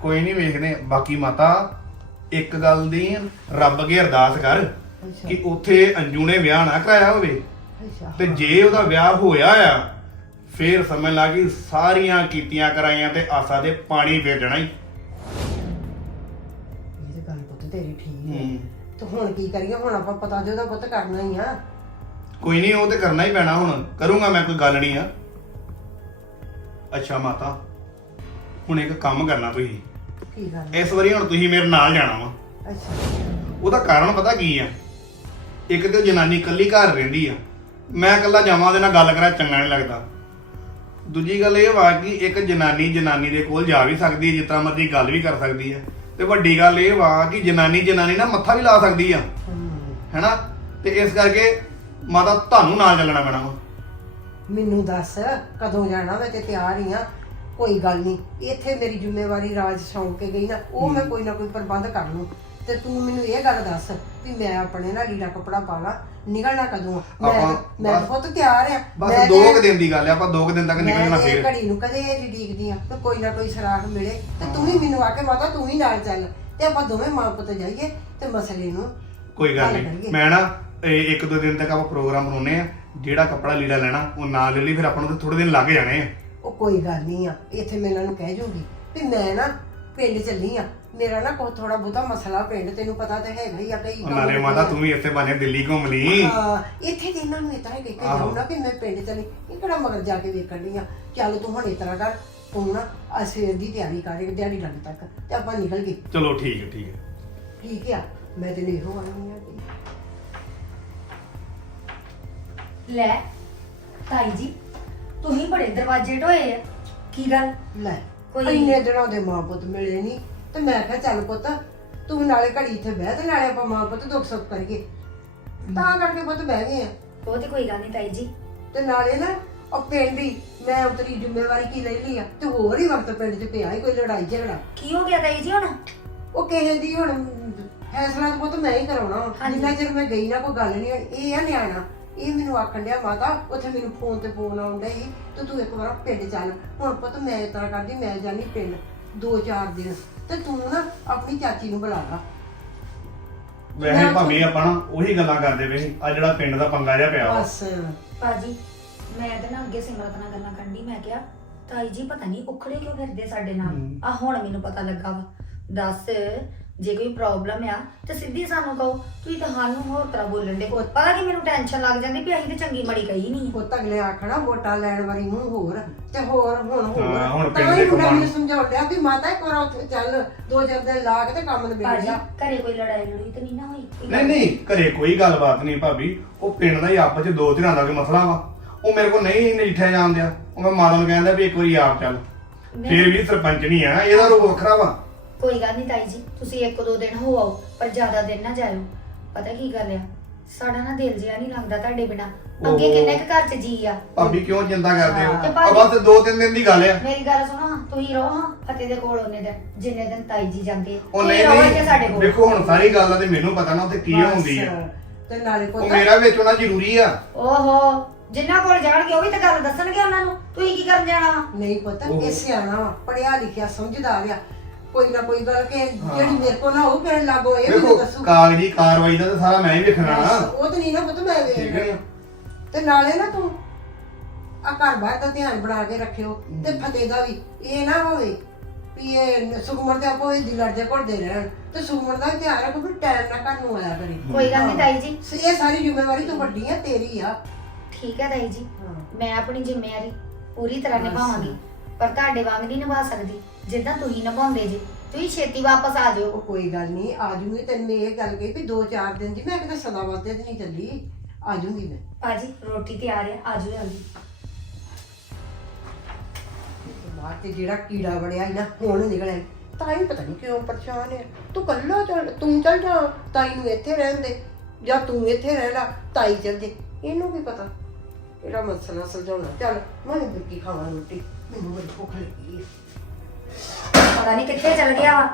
ਕੋਈ ਨਹੀਂ ਵੇਖਦੇ ਬਾਕੀ ਮਾਤਾ ਇੱਕ ਗੱਲ ਦੀ ਰੱਬ ਅੱਗੇ ਅਰਦਾਸ ਕਰ ਕਿ ਉੱਥੇ ਅੰਜੂ ਨੇ ਵਿਆਹ ਨਾ ਕਰਾਇਆ ਹੋਵੇ। ਤੇ ਜੇ ਉਹਦਾ ਵਿਆਹ ਹੋਇਆ ਆ ਫੇਰ ਸਮਝ ਲਾ ਕਿ ਸਾਰੀਆਂ ਕੀਤੀਆਂ ਕਰਾਈਆਂ ਤੇ ਆਸਾ ਦੇ ਪਾਣੀ ਜਾਣਾ ਹੀ। ਇਹ ਤੇ ਗੱਲ ਪੁੱਤ ਤੇਰੀ ਠੀਕ ਹੈ। ਹੂੰ। ਤੇ ਹੁਣ ਕੀ ਕਰੀਏ ਹੁਣ ਆਪਾਂ ਪਤਾ ਦੇ ਉਹਦਾ ਪੁੱਤ ਕਰਨਾ ਹੀ ਆ। ਕੋਈ ਨਹੀਂ ਉਹ ਤੇ ਕਰਨਾ ਹੀ ਪੈਣਾ ਹੁਣ। ਕਰੂੰਗਾ ਮੈਂ ਕੋਈ ਗੱਲ ਨਹੀਂ ਆ। ਅੱਛਾ ਮਾਤਾ। ਹੁਣ ਇੱਕ ਕੰਮ ਕਰਨਾ ਤੁਸੀਂ। ਕੀ ਗੱਲ? ਇਸ ਵਾਰੀ ਹੁਣ ਤੁਸੀਂ ਮੇਰੇ ਨਾਲ ਜਾਣਾ ਵਾ। ਅੱਛਾ। ਉਹਦਾ ਕਾਰਨ ਪਤਾ ਕੀ ਆ? ਇੱਕ ਤੇ ਉਹ ਜਨਾਨੀ ਇਕੱਲੀ ਘਰ ਰਹਿੰਦੀ ਆ। ਮੈਂ ਇਕੱਲਾ ਜਾਵਾਂ ਉਹਦੇ ਨਾਲ ਗੱਲ ਕਰਾਂ ਚੰਗਾ ਨਹੀਂ ਲੱਗਦਾ। ਦੂਜੀ ਗੱਲ ਇਹ ਵਾ ਕਿ ਇੱਕ ਜਨਾਨੀ ਜਨਾਨੀ ਦੇ ਕੋਲ ਜਾ ਵੀ ਸਕਦੀ ਹੈ ਜਿਸ ਤਰ੍ਹਾਂ ਮਰਜ਼ੀ ਗੱਲ ਵੀ ਕਰ ਸਕਦੀ ਹੈ ਤੇ ਵੱਡੀ ਗੱਲ ਇਹ ਵਾ ਕਿ ਜਨਾਨੀ ਜਨਾਨੀ ਨਾਲ ਮੱਥਾ ਵੀ ਲਾ ਸਕਦੀ ਆ। ਹੈਨਾ? ਤੇ ਇਸ ਕਰਕੇ ਮਾਤਾ ਤੁਹਾਨੂੰ ਨਾਲ ਚੱਲਣਾ ਪੈਣਾ ਵਾ। ਮੈਨੂੰ ਦੱਸ ਕਦੋਂ ਜਾਣਾ ਮੈਂ ਤੇ ਤਿਆਰ ਹੀ ਆ। ਕੋਈ ਗੱਲ ਨਹੀਂ। ਇੱਥੇ ਮੇਰੀ ਜ਼ਿੰਮੇਵਾਰੀ ਰਾਜ ਸੌਂਪ ਕੇ ਗਈ ਨਾ ਉਹ ਮੈਂ ਕੋਈ ਨਾ ਕੋਈ ਪ੍ਰਬੰਧ ਕਰ ਲੂੰ। ਤੇ ਤੂੰ ਮੈਨੂੰ ਇਹ ਗੱਲ ਦੱਸ ਵੀ ਮੈਂ ਆਪਣੇ ਨਾਲ ਲੀੜਾ ਕਪੜਾ ਪਾ ਲਾ ਨਿਕਲਣਾ ਕਦੋਂ ਆ? ਮੈਂ ਆਪਾਂ ਮੈਂ ਬਸ- ਖੁਦ ਤਿਆਰ ਆ। ਬਸ ਮੈਂ ਦੋ ਕੁ ਦਿਨ ਦੀ ਗੱਲ ਆ ਆਪਾਂ ਦੋ ਕੁ ਦਿਨ ਤੱਕ ਨਿਕਲ ਜਾਣਾ ਮੈਂ ਤੇ ਫੇਰ। ਘੜੀ ਨੂੰ ਕਦੇ ਇਹ ਡੀਕਦੀ ਆ ਤੇ ਕੋਈ ਨਾ ਕੋਈ ਸਰਾਖ ਮਿਲੇ। ਤੇ ਤੂੰ ਵੀ ਮੈਨੂੰ ਆ ਕੇ ਮਾਤਾ ਤੂੰ ਵੀ ਨਾਲ ਚੱਲ। ਤੇ ਆਪਾਂ ਦੋਵੇਂ ਮਾਂ ਪੁੱਤ ਜਾਈਏ ਤੇ ਮਸਲੇ ਨੂੰ ਕੋਈ ਗੱਲ ਹੱਲ ਨਹੀਂ। ਕਰੀਏ। ਮੈਂ ਨਾ ਇਹ ਇੱਕ ਦੋ ਦਿਨ ਤੱਕ ਆਪਾਂ ਪ੍ਰੋਗਰਾਮ ਬਣਾਉਨੇ ਆ। ਜਿਹੜਾ ਕੱਪੜਾ ਲੀੜਾ ਲੈਣਾ ਉਹ ਨਾਲ ਲੈ ਲਈ ਫਿਰ ਆਪਾਂ ਨੂੰ ਥੋੜੇ ਦਿਨ ਲੱਗ ਜਾਣੇ ਆ। ਕੋਈ ਗੱਲ ਨਹੀਂ ਆ ਇੱਥੇ ਮੈਂ ਇਹਨਾਂ ਨੂੰ ਕਹਿ ਜੂਗੀ ਵੀ ਮੈਂ ਨਾ ਪਿੰਡ ਚੱਲੀ ਆ ਮੇਰਾ ਨਾ ਕੋਈ ਥੋੜਾ ਬਹੁਤਾ ਮਸਲਾ ਪਿੰਡ ਤੈਨੂੰ ਪਤਾ ਤਾਂ ਹੈਗਾ ਹੀ ਆ ਕਈ ਉਹ ਨਾਲੇ ਮਾਤਾ ਤੂੰ। ਵੀ ਇੱਥੇ ਬਾਨੇ ਦਿੱਲੀ ਘੁੰਮ ਲਈ। ਹਾਂ ਇੱਥੇ ਤੇ ਇਹਨਾਂ ਨੂੰ ਇਤਨਾ ਹੀ ਕਹਿ ਕੇ ਆਹੋ। ਜਾਉਣਾ ਕਿ ਮੈਂ ਪਿੰਡ ਚੱਲੀ ਇਹ ਕਿਹੜਾ ਮਗਰ ਜਾ ਕੇ ਵੇਖਣ ਲਈ ਆ? ਚੱਲ ਤੂੰ ਹੁਣ ਇਸ ਤਰ੍ਹਾਂ ਕਰ ਤੂੰ ਨਾ ਆ ਸਵੇਰ ਦੀ ਤਿਆਰੀ ਕਰ ਇੱਕ ਦਿਹਾੜੀ ਲੱਗ ਤੱਕ ਤੇ ਆਪਾਂ ਨਿਕਲ ਗਏ। ਚਲੋ ਠੀਕ ਹੈ ਠੀਕ ਹੈ। ਠੀਕ ਆ ਮੈਂ ਤੇ ਇਹੋ ਆਣੀ ਆ ਕਿ ਲੈ ਤਾਈ ਜੀ ਤੁਸੀਂ ਬੜੇ ਦਰਵਾਜ਼ੇ ਢੋਏ ਆ। ਕੀ ਗੱਲ? ਲੈ ਕੋਈ- ਇੰਨੇ ਦਿਨਾਂ ਦੇ ਮਾਂ ਪੁੱਤ ਮਿਲੇ ਨਹੀਂ ਤੇ ਮੈਂ ਕਿਹਾ ਚੱਲ ਪੁੱਤ ਤੂੰ ਨਾਲੇ ਘੜੀ ਇੱਥੇ ਬਹਿ ਤੇ ਨਾਲੇ ਆਪਾਂ ਮਾਂ ਪੁੱਤ ਦੁੱਖ ਸੁੱਖ ਕਰੀਏ ਤਾਂ ਕਰਕੇ ਪੁੱਤ ਬਹਿ ਗਏ ਆ। ਉਹ ਤੇ ਕੋਈ ਗੱਲ ਨਹੀਂ ਤਾਈ ਜੀ। ਤੇ ਨਾਲੇ ਨਾ ਉਹ ਪਿੰਡ ਹੀ ਮੈਂ ਉਤਰੀ ਜ਼ਿੰਮੇਵਾਰੀ ਕੀ ਲੈ ਲਈ ਆ ਤੇ ਹੋਰ ਹੀ ਵਕਤ ਪਿੰਡ 'ਚ ਪਿਆ ਹੀ ਕੋਈ ਲੜਾਈ ਝਗੜਾ। ਕੀ ਹੋ ਗਿਆ ਤਾਈ ਜੀ ਹੁਣ? ਉਹ ਕਿਸੇ ਦੀ ਹੁਣ ਫੈਸਲਾ ਤਾਂ ਪੁੱਤ ਮੈਂ ਹੀ ਕਰਾਉਣਾ ਵਾ। ਹਾਂਜੀ। ਜਿੰਨਾ ਚਿਰ ਮੈਂ ਗਈ ਨਾ ਕੋਈ ਗੱਲ ਨਹੀਂ ਇਹ ਆ ਨਿਆਣਾ। ਇਹ ਮੈਨੂੰ ਆਖਣ ਡਿਆ ਮਾਤਾ ਉੱਥੇ ਮੈਨੂੰ ਫੋਨ ਤੇ ਫੋਨ ਆਉਂਦਾ ਸੀ ਤੇ ਤੂੰ ਇੱਕ ਵਾਰ ਪਿੰਡ ਚੱਲ। ਹੁਣ ਪੁੱਤ ਮੈਂ ਇਸ ਤਰ੍ਹਾਂ ਕਰਦੀ ਮੈਂ ਜਾਨੀ ਪਿੰਡ ਦੋ ਚਾਰ ਦਿਨ। ਤੇ ਤੂੰ ਨਾ ਆਪਣੀ ਚਾਚੀ ਨੂੰ ਬੁਲਾ ਲਾ। ਵੈਸੇ ਭਾਵੇਂ ਆਪਾਂ ਨਾ ਉਹੀ ਗੱਲਾਂ ਕਰਦੇ ਵੇ ਆ ਜਿਹੜਾ ਪਿੰਡ ਦਾ ਪੰਗਾ ਜਿਹਾ ਪਿਆ ਵਾ। ਬਸ। ਬਾਜੀ ਮੈਂ ਤੇ ਨਾ ਅੱਗੇ ਸਿਮਰਤ ਨਾਲ ਗੱਲਾਂ ਕਰਨੀ ਮੈਂ ਕਿਹਾ ਤਾਈ ਜੀ ਪਤਾ ਨਹੀਂ ਉਖੜੇ ਕਿਉਂ ਫਿਰਦੇ ਸਾਡੇ ਨਾਲ? ਹਮ। ਆ ਹੁਣ ਮੈਨੂੰ ਪਤਾ ਲੱਗਾ ਵਾ। ਦੱਸ ਜੇ ਕੋਈ ਪ੍ਰੋਬਲਮ ਆ ਤੇ ਸਿੱਧੀ ਸਾਨੂੰ ਕਹੋ ਤੁਸੀਂ ਤਾਂ ਸਾਨੂੰ ਹੋਰ ਤਰ੍ਹਾਂ ਬੋਲਣ ਦੇ ਪਤਾ ਕਿ ਮੈਨੂੰ ਟੈਨਸ਼ਨ ਲੱਗ ਜਾਂਦੀ ਵੀ ਅਸੀਂ ਤੇ ਚੰਗੀ ਮੜੀ ਕਹੀ ਨਹੀਂ। ਪੁੱਤ ਅਗਲੇ ਆਖਣਾ ਵੋਟਾਂ ਲੈਣ ਵਾਲੀ ਨੂੰ ਹੋਰ ਤੇ ਹੋਰ ਹੁਣ ਹਾਂ, ਹੁਣ ਹੋਰ ਪਿੰਡ ਤਾਂ ਦੇ ਹੀ ਮੁੰਡਾ। ਮੈਨੂੰ ਵੀ ਮਾਤਾ ਇੱਕ ਵਾਰ ਉੱਥੇ ਚੱਲ ਦੋ ਚਾਰ ਦਿਨ ਲਾ ਕੇ ਤੇ ਕੰਮ ਨਿਬੇੜ ਬਾਜੀ ਜਾ। ਘਰੇ ਕੋਈ ਲੜਾਈ ਲੜੀ ਤੇ ਨਹੀਂ ਨਾ ਹੋਈ? ਨਹੀਂ ਨਹੀਂ ਘਰੇ ਕੋਈ ਗੱਲਬਾਤ ਨਹੀਂ ਭਾਬੀ। ਉਹ ਪਿੰਡ ਦਾ ਹੀ ਆਪਸ ਚ ਦੋ ਧਿਰਾਂ ਦਾ ਕੋਈ ਮਸਲਾ ਵਾ। ਉਹ ਮੇਰੇ ਕੋਲ ਨਹੀਂ ਨਜਿੱਠਿਆ ਜਾਂਦਿਆ ਉਹ ਮੈਂ ਮਾਤਾ ਨੂੰ ਕਹਿੰਦਾ ਵੀ ਇੱਕ ਵਾਰੀ ਆਪ ਚੱਲ। ਫਿਰ ਵੀ ਸਰਪੰਚ ਨਹੀਂ ਆ ਇਹਦਾ ਰੂਪ ਵੱਖਰਾ ਵਾ। ਕੋਈ ਗੱਲ ਨਹੀਂ ਤਾਈ ਜੀ ਤੁਸੀਂ ਇੱਕ ਦੋ ਦਿਨ ਹੋ ਆਓ ਪਰ ਜ਼ਿਆਦਾ ਦਿਨ ਨਾ ਜਾਇਓ। ਪਤਾ ਕੀ ਗੱਲ ਆ? ਸਾਡਾ ਨਾ ਦਿਲ ਜਿਆ ਨਹੀਂ ਲੱਗਦਾ ਤੁਹਾਡੇ ਬਿਨਾ। ਅੱਗੇ ਓਹੋ। ਕਿੰਨੇ ਕੁ ਘਰ ਚ ਜੀ ਆ? ਭਾਬੀ ਕਿਉਂ ਚਿੰਤਾ ਕਰਦੇ ਹੋ? ਤੇ ਆ ਭਾਬੀ- ਬਸ ਦੋ ਤਿੰਨ ਦਿਨ ਦੀ ਗੱਲ ਆ। ਮੇਰੀ ਗੱਲ ਸੁਣੋ ਹਾਂ ਤੁਸੀਂ ਰਹੋ ਹਾਂ ਫਤਿਹ ਦੇ ਕੋਲ ਉਹਨੇ ਦਿਨ ਜਿੰਨੇ ਦਿਨ ਤਾਈ ਜੀ ਜਾਂਦੇ ਆ। ਉਹ ਤੁਸੀਂ ਨਹੀਂ ਰਹੋ ਇੱਥੇ ਸਾਡੇ ਨਹੀਂ ਕੋਲ। ਦੇਖੋ ਹੁਣ ਸਾਰੀ ਗੱਲ ਦਾ ਤੇ ਮੈਨੂੰ ਪਤਾ ਨਾ ਉੱਥੇ ਕੀ ਬਸ, ਹੁੰਦੀ ਆ। ਤੇ ਨਾਲੇ ਉਹ ਪੁੱਤ ਮੇਰਾ ਵਿੱਚ ਹੋਣਾ ਜ਼ਰੂਰੀ ਆ। ਓਹੋ ਜਿੰਨਾ ਕੋਲ ਜਾਣਗੇ ਉਹ ਵੀ ਤਾਂ ਗੱਲ ਦੱਸਣਗੇ ਉਹਨਾਂ ਨੂੰ। ਤੁਸੀਂ ਕੀ ਕਰਨ ਜਾਣਾ ਵਾ? ਨਹੀਂ ਪੁੱਤ ਉਹ- ਇਹ ਸਿਆਣਾ ਵਾ ਪੜਿਆ ਲਿਖਿਆ ਸਮਝਦਾਰ ਆ। ਕੋਈ ਨਾ ਕੋਈ ਗੱਲ ਕਿ ਜਿਹੜੀ ਮੇਰੇ ਕੋਲ ਨਾ ਉਹ ਕਹਿਣ ਲੱਗੋ ਇਹ ਦੇਖੋ ਦੱਸੂ। ਕਾਗਜ਼ੀ ਕਾਰਵਾਈ ਦਾ ਤਾਂ ਸਾਰਾ ਮੈਂ ਹੀ ਵੇਖਣਾ। ਨਾ ਉਹ ਤਾਂ ਨਹੀਂ ਨਾ ਪੁੱਤ ਮੈਂ ਠੀਕ ਹੈ ਵੇਖ ਨਾ? ਤੇ ਨਾਲੇ ਨਾ ਤੂੰ ਆ ਘਰ ਬਾਹਰ ਦਾ ਧਿਆਨ ਬਣਾ ਕੇ ਰੱਖਿਓ ਤੇ ਫਤਿਹ ਦਾ ਵੀ ਇਹ ਨਾ ਹੋਵੇ ਵੀ ਇਹ ਸੁਖਮਰ ਦੇ ਆਪੋ ਇਹ ਦਿਲੜ ਦੇ ਘੁੱਟਦੇ ਰਹਿਣ। ਤੇ ਸੁਖਮਰ ਦਾ ਵੀ ਧਿਆਨ ਰੱਖੋ ਵੀ ਟਾਈਮ ਨਾਲ ਘਰ ਨੂੰ ਆਇਆ ਕਰੇ। ਕੋਈ ਗੱਲ ਨਹੀਂ ਤਾਈ ਜੀ। ਇਹ ਸਾਰੀ ਜ਼ਿੰਮੇਵਾਰੀ ਤੋਂ ਵੱਡੀ ਆ ਤੇਰੀ ਆ। ਠੀਕ ਹੈ ਤਾਈ ਜੀ। ਮੈਂ ਆਪਣੀ ਜ਼ਿੰਮੇਵਾਰੀ ਪੂਰੀ ਤਰ੍ਹਾਂ ਨਿਭਾਵਾਂਗੀ। ਪਰ ਤੁਹਾਡੇ ਵਾਂਗ ਨਹੀਂ ਨਿਭਾ ਸਕਦੀ। ਜਿੱਦਾਂ ਤੁਸੀਂ ਨਿਭਾਉਂਦੇ ਜੀ ਤੁਸੀਂ ਛੇਤੀ ਵਾਪਸ ਆ ਜਾਓ। ਉਹ ਕੋਈ ਗੱਲ ਨਹੀਂ ਆ ਜੂਗੀ ਤੈਨੂੰ ਮੈਂ ਇਹ ਗੱਲ ਕਹੀ ਵੀ 2-4 ਦਿਨ ਜੀ ਮੈਂ ਕਿਤੇ ਸਦਾ ਵਾਸਤੇ ਤੇ ਨਹੀਂ ਚੱਲੀ। ਆ ਜੂਗੀ ਮੈਂ। ਭਾਜੀ ਰੋਟੀ ਤਿਆਰ ਹੈ ਆ ਜਾਓ ਜਲਦੀ। ਬਾਹਰ ਤੇ ਜਿਹੜਾ ਕੀੜਾ ਵੜਿਆ ਸੀ ਨਾ ਹੁਣ ਨਿਕਲਿਆ। ਈ। ਤਾਂ ਹੀ ਪਤਾ ਨਹੀਂ ਕਿਉਂ ਪਰੇਸ਼ਾਨ ਹੈ ਤੂੰ ਕੱਲਾ ਚੱਲ ਤੂੰ ਚੱਲ ਜਾ ਤਾਈ ਨੂੰ ਇੱਥੇ ਰਹਿਣ ਦੇ। ਜਾਂ ਤੂੰ ਇੱਥੇ ਰਹਿ ਲੈ ਤਾਈ ਚੱਲ ਜੇ। ਇਹਨੂੰ ਕੀ ਪਤਾ ਕਿਹੜਾ ਮਸਲਾ ਸੁਲਝਾਉਣਾ। ਚੱਲ ਮੈਂ ਬਿੱਕੀ ਖਾਵਾਂ ਰੋਟੀ। ਮੈਨੂੰ ਬੜੀ ਭੁੱਖ ਲੱਗੀ ਪਤਾ ਨਹੀਂ ਕਿੱਥੇ ਚਲ ਗਿਆ ਵਾ।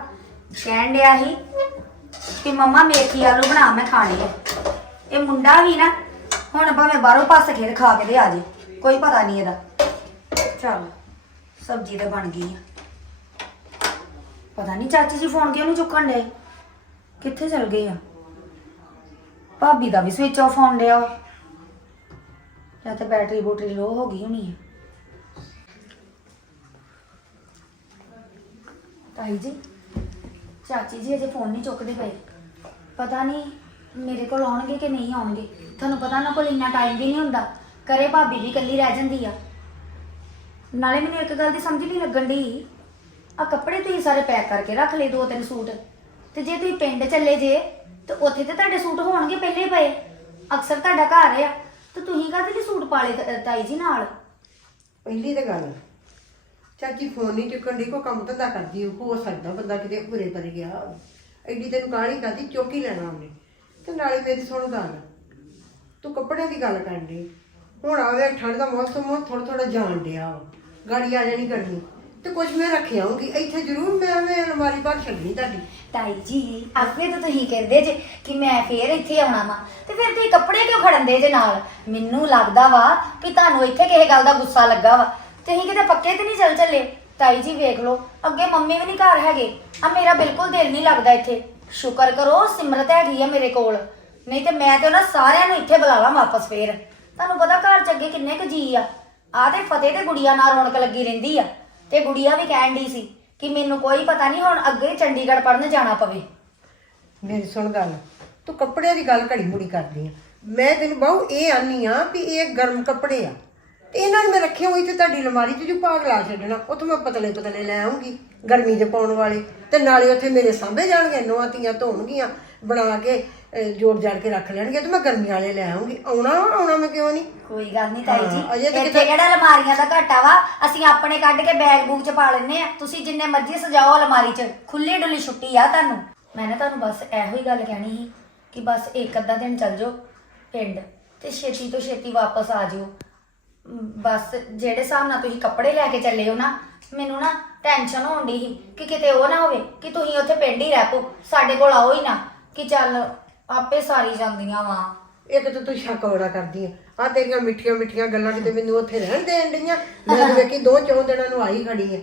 ਕਹਿਣ ਡਿਆ ਸੀ ਕਿ ਮੰਮਾ ਮੇਥੀ ਆਲੂ ਬਣਾ, ਮੈਂ ਖਾਣੇ ਆ। ਇਹ ਮੁੰਡਾ ਵੀ ਨਾ, ਹੁਣ ਭਾਵੇਂ ਬਾਹਰੋਂ ਪਾਸੇ ਖੇਡ ਖਾ ਕੇ ਦੇ ਆ ਜੇ, ਕੋਈ ਪਤਾ ਨਹੀਂ ਇਹਦਾ। ਚਲ, ਸਬਜ਼ੀ ਤਾਂ ਬਣ ਗਈ ਆ। ਪਤਾ ਨਹੀਂ ਚਾਚੀ ਜੀ ਫੋਨ ਕਿਉਂ ਨਹੀਂ ਚੁੱਕਣ ਡੇ ਕਿੱਥੇ ਚਲ ਗਏ ਆ? ਭਾਬੀ ਦਾ ਵੀ ਸਵਿਚ ਆਫ ਹੋਣ ਡਿਆ ਜਾਂ ਤੇ ਬੈਟਰੀ ਬੂਟਰੀ ਲੋ ਹੋ ਗਈ ਹੋਣੀ ਹੈ ਤਾਈ ਜੀ, ਚਾਚੀ ਜੀ ਅਜੇ ਫੋਨ ਨਹੀਂ ਚੁੱਕਦੇ ਪਏ। ਪਤਾ ਨਹੀਂ ਮੇਰੇ ਕੋਲ ਆਉਣਗੇ ਕਿ ਨਹੀਂ ਆਉਣਗੇ। ਤੁਹਾਨੂੰ ਪਤਾ ਨਾ ਕੋਲ ਇੰਨਾ ਟਾਈਮ ਵੀ ਨਹੀਂ ਹੁੰਦਾ। ਕਰੇ ਭਾਬੀ ਵੀ ਇਕੱਲੀ ਰਹਿ ਜਾਂਦੀ ਆ। ਨਾਲੇ ਮੈਨੂੰ ਇੱਕ ਗੱਲ ਦੀ ਸਮਝ ਨਹੀਂ ਲੱਗਣ ਦੀ ਆ ਕੱਪੜੇ ਤੁਸੀਂ ਸਾਰੇ ਪੈਕ ਕਰਕੇ ਰੱਖ ਲਏ ਦੋ ਤਿੰਨ ਸੂਟ। ਤੇ ਜੇ ਤੁਸੀਂ ਪਿੰਡ ਚੱਲੇ ਜੇ, ਤੇ ਉੱਥੇ ਤੇ ਤੁਹਾਡੇ ਸੂਟ ਹੋਣਗੇ ਪਹਿਲੇ ਹੀ ਪਏ। ਅਕਸਰ ਤੁਹਾਡਾ ਘਰ ਆ। ਤੇ ਤੁਸੀਂ ਕਾਹਦੇ ਲਈ ਸੂਟ ਪਾਲੇ ਤ- ਤਾਈ ਜੀ ਨਾਲ? ਪਹਿਲੀ ਤਾਂ ਗੱਲ। ਚਾਚੀ ਫੋਨ ਨਹੀਂ ਚੁੱਕਣ ਦੀ ਕੋ ਕੰਮ ਧੰਦਾ ਕਰਦੀ ਹੋਊ। ਹੋ ਸਕਦਾ ਬੰਦਾ ਕਿਤੇ ਘੁਰੇ ਪਰੇ ਗਿਆ ਹੋਵੇ। ਐਡੀ ਤੈਨੂੰ ਕਾਹਲੀ ਕਰਦੀ, ਚੁੱਕ ਹੀ ਲੈਣਾ ਉਹਨੇ ਤੇ ਨਾਲੇ ਮੇਰੀ ਸੁਣ ਗੱਲ, ਤੂੰ ਕੱਪੜਿਆਂ ਦੀ ਗੱਲ ਕਰਨ ਦੀ ਹੁਣ ਆਵੇ ਠੰਡ ਦਾ ਮੌਸਮ ਥੋੜਾ ਥੋੜਾ ਜਾਣ ਡਿਆ ਵਾ। ਗਾੜੀ ਆ ਜਾਣੀ ਕਰਨੀ ਤੇ ਕੁਝ ਮੈਂ ਰੱਖਿਆ ਆਉਂਗੀ ਇੱਥੇ ਜ਼ਰੂਰ ਮੈਂ ਮੈਂ ਅਲਮਾਰੀ ਭਰ ਛੱਡਣੀ ਤੁਹਾਡੀ ਤਾਈ ਜੀ, ਆਪੇ ਤਾਂ ਤੁਸੀਂ ਕਹਿੰਦੇ ਜੇ ਕਿ ਮੈਂ ਫੇਰ ਇੱਥੇ ਆਉਣਾ ਵਾ ਤੇ ਫਿਰ ਤੁਸੀਂ ਕੱਪੜੇ ਕਿਉਂ ਖੜਨ ਦੇ ਜੇ ਨਾਲ ਮੈਨੂੰ ਲੱਗਦਾ ਵਾ ਕਿ ਤੁਹਾਨੂੰ ਇੱਥੇ ਕਿਸੇ ਗੱਲ ਦਾ ਗੁੱਸਾ ਲੱਗਾ ਵਾ ਤੁਸੀਂ ਕਿਤੇ ਪੱਕੇ ਤੇ ਨਹੀਂ ਚੱਲ ਚੱਲੇ? ਤਾਈ ਜੀ ਵੇਖ ਲਓ, ਅੱਗੇ ਮੰਮੀ ਵੀ ਨਹੀਂ ਘਰ ਹੈਗੇ। ਆ ਮੇਰਾ ਬਿਲਕੁਲ ਦਿਲ ਨਹੀਂ ਲੱਗਦਾ ਇੱਥੇ। ਸ਼ੁਕਰ ਕਰੋ, ਸਿਮਰਤ ਹੈਗੀ ਆ ਮੇਰੇ ਕੋਲ। ਨਹੀਂ ਤੇ ਮੈਂ ਤੇ ਉਹਨਾਂ ਸਾਰਿਆਂ ਨੂੰ ਇੱਥੇ ਬੁਲਾ ਵਾਪਸ ਫੇਰ। ਤੁਹਾਨੂੰ ਪਤਾ ਘਰ ਚ ਅੱਗੇ ਕਿੰਨੇ ਕੁ ਜੀ ਆ। ਆ ਤੇ ਫਤਿਹ ਤੇ ਗੁੜੀਆ ਨਾਲ ਰੌਣਕ ਲੱਗੀ ਰਹਿੰਦੀ ਆ। ਤੇ ਗੁੜੀਆ ਵੀ ਕਹਿਣ ਦੀ ਸੀ ਕਿ ਮੈਨੂੰ ਕੋਈ ਪਤਾ ਨਹੀਂ ਹੁਣ ਅੱਗੇ ਚੰਡੀਗੜ੍ਹ ਪੜਨ ਜਾਣਾ ਪਵੇ। ਮੇਰੀ ਸੁਣ ਗੱਲ, ਤੂੰ ਕੱਪੜਿਆਂ ਦੀ ਗੱਲ ਘੜੀ ਮੁੜੀ ਕਰਦੀ ਆ। ਮੈਂ ਤੈਨੂੰ ਬਹੁ ਇਹ ਆਨੀ ਆ ਵੀ ਇਹ ਗਰਮ ਕੱਪੜੇ ਆ। ਤੇ ਇਹਨਾਂ ਨੂੰ ਮੈਂ ਰੱਖੇ ਹੋਈ ਤੇ ਤੁਹਾਡੀ ਅਲਮਾਰੀ 'ਚ ਜੋ ਭਾਗ ਲਾ ਛੱਡਣਾ ਉੱਥੋਂ ਮੈਂ ਪਤਲੇ ਪਤਲੇ ਲੈ ਆਉਂਗੀ ਗਰਮੀ 'ਚ ਪਾਉਣ ਵਾਲੇ। ਤੇ ਨਾਲੇ ਉੱਥੇ ਮੇਰੇ ਸਾਂਭੇ ਜਾਣਗੇ ਨੋਆਂ ਧੀਆਂ ਧੋਣਗੀਆਂ ਬਣਾ ਕੇ ਅਹ, ਜੋੜ ਜਾੜ ਕੇ ਰੱਖ ਲੈਣਗੇ ਤੇ ਮੈਂ ਗਰਮੀ ਵਾਲੇ ਲੈ ਆਉਂਗੀ ਆਉਣਾ ਵਾ, ਆਉਣਾ ਮੈਂ ਕਿਉਂ ਨਹੀਂ? ਕੋਈ ਗੱਲ ਨਹੀਂ ਤਾਈ ਹਾਂ, ਅਜੇ ਜੀ ਤਾਂ ਇੱਥੇ ਕਿਤੇ- ਕਿਹੜਾ ਅਲਮਾਰੀਆਂ ਦਾ ਘਾਟਾ ਵਾ? ਅਸੀਂ ਆਪਣੇ ਕੱਢ ਕੇ ਬੈਗ ਬੂਗ ਚ ਪਾ ਲੈਨੇ ਆ। ਤੁਸੀਂ ਜਿੰਨੇ ਮਰਜ਼ੀ ਸਜਾਓ ਅਲਮਾਰੀ ਚ ਖੁੱਲੀ ਡੁੱਲੀ ਛੁੱਟੀ ਆ ਤੁਹਾਨੂੰ। ਮੈਂ ਨਾ ਤੁਹਾਨੂੰ ਬਸ ਇਹੋ ਹੀ ਗੱਲ ਕਹਿਣੀ ਸੀ ਕਿ ਬਸ ਇੱਕ ਅੱਧਾ ਦਿਨ ਚੱਲ ਜਾਓ ਪਿੰਡ ਤੇ ਛੇਤੀ ਤੋਂ ਛੇਤੀ ਵਾਪਸ ਆ ਜਿਓ ਬਸ ਜਿਹੜੇ ਹਿਸਾਬ ਨਾਲ ਤੁਸੀਂ ਕੱਪੜੇ ਲੈ ਕੇ ਚੱਲੇ ਹੋ ਨਾ, ਮੈਨੂੰ ਨਾ ਟੈਨਸ਼ਨ ਹੋਣ ਦੀ ਸੀ ਕਿ ਕਿਤੇ ਉਹ ਨਾ ਹੋਵੇ, ਕਿ ਤੁਸੀਂ ਉੱਥੇ ਪਿੰਡ ਹੀ ਰਹਿ ਪੋ ਸਾਡੇ ਕੋਲ ਆਓ ਹੀ ਨਾ, ਕਿ ਚੱਲ ਆਪੇ ਸਾਰੀ ਜਾਂਦੀਆਂ ਵਾ। ਇੱਕ ਤਾਂ ਤੂੰ ਸ਼ੱਕ ਬੜਾ ਕਰਦੀ ਆ ਆ ਤੇਰੀਆਂ ਮਿੱਠੀਆਂ ਮਿੱਠੀਆਂ ਗੱਲਾਂ ਕਿਤੇ ਮੈਨੂੰ ਉੱਥੇ ਰਹਿਣ ਦੇਣ ਡਈਆਂ? ਮੈਂ ਤਾਂ ਵੇਖੀ ਦੋ ਚੌਂ ਦਿਨਾਂ ਨੂੰ ਆਈ ਖੜੀ ਆ,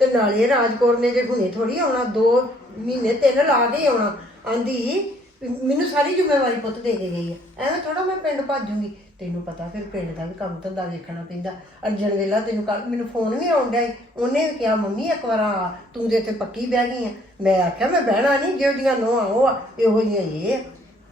ਤੇ ਨਾਲੇ ਰਾਜਕੌਰ ਨੇ ਜੇ ਹੁਣੇ ਥੋੜੀ ਆਉਣਾ, ਦੋ ਮਹੀਨੇ ਤਿੰਨ ਲਾ ਕੇ ਆਉਣਾ, ਆਂਦੀ ਮੈਨੂੰ ਸਾਰੀ ਜ਼ਿੰਮੇਵਾਰੀ ਪੁੱਤ ਦੇ ਕੇ ਗਈ ਆ। ਐਵੇਂ ਥੋੜਾ ਮੈਂ ਪਿੰਡ ਭੱਜੂਗੀ ਤੈਨੂੰ ਪਤਾ ਫਿਰ ਪਿੰਡ ਦਾ ਵੀ ਕੰਮ ਧੰਦਾ ਵੇਖਣਾ ਪੈਂਦਾ। ਅਰਜਨ ਵੇਲਾ ਤੈਨੂੰ ਕੱਲ ਮੈਨੂੰ ਫੋਨ ਵੀ ਆਉਣ ਡਿਆ ਸੀ। ਉਹਨੇ ਵੀ ਕਿਹਾ, ਮੰਮੀ, ਇੱਕ ਵਾਰ ਆ, ਤੂੰ ਤੇ ਇੱਥੇ ਪੱਕੀ ਬਹਿ ਗਈ ਆ। ਮੈਂ ਆਖਿਆ, ਮੈਂ ਬਹਿਣਾ ਨਹੀਂ ਜਿਹੋ ਜਿਹੀਆਂ ਨੋ ਉਹ ਆ, ਇਹੋ ਜਿਹੀਆਂ ਇਹ ਆ।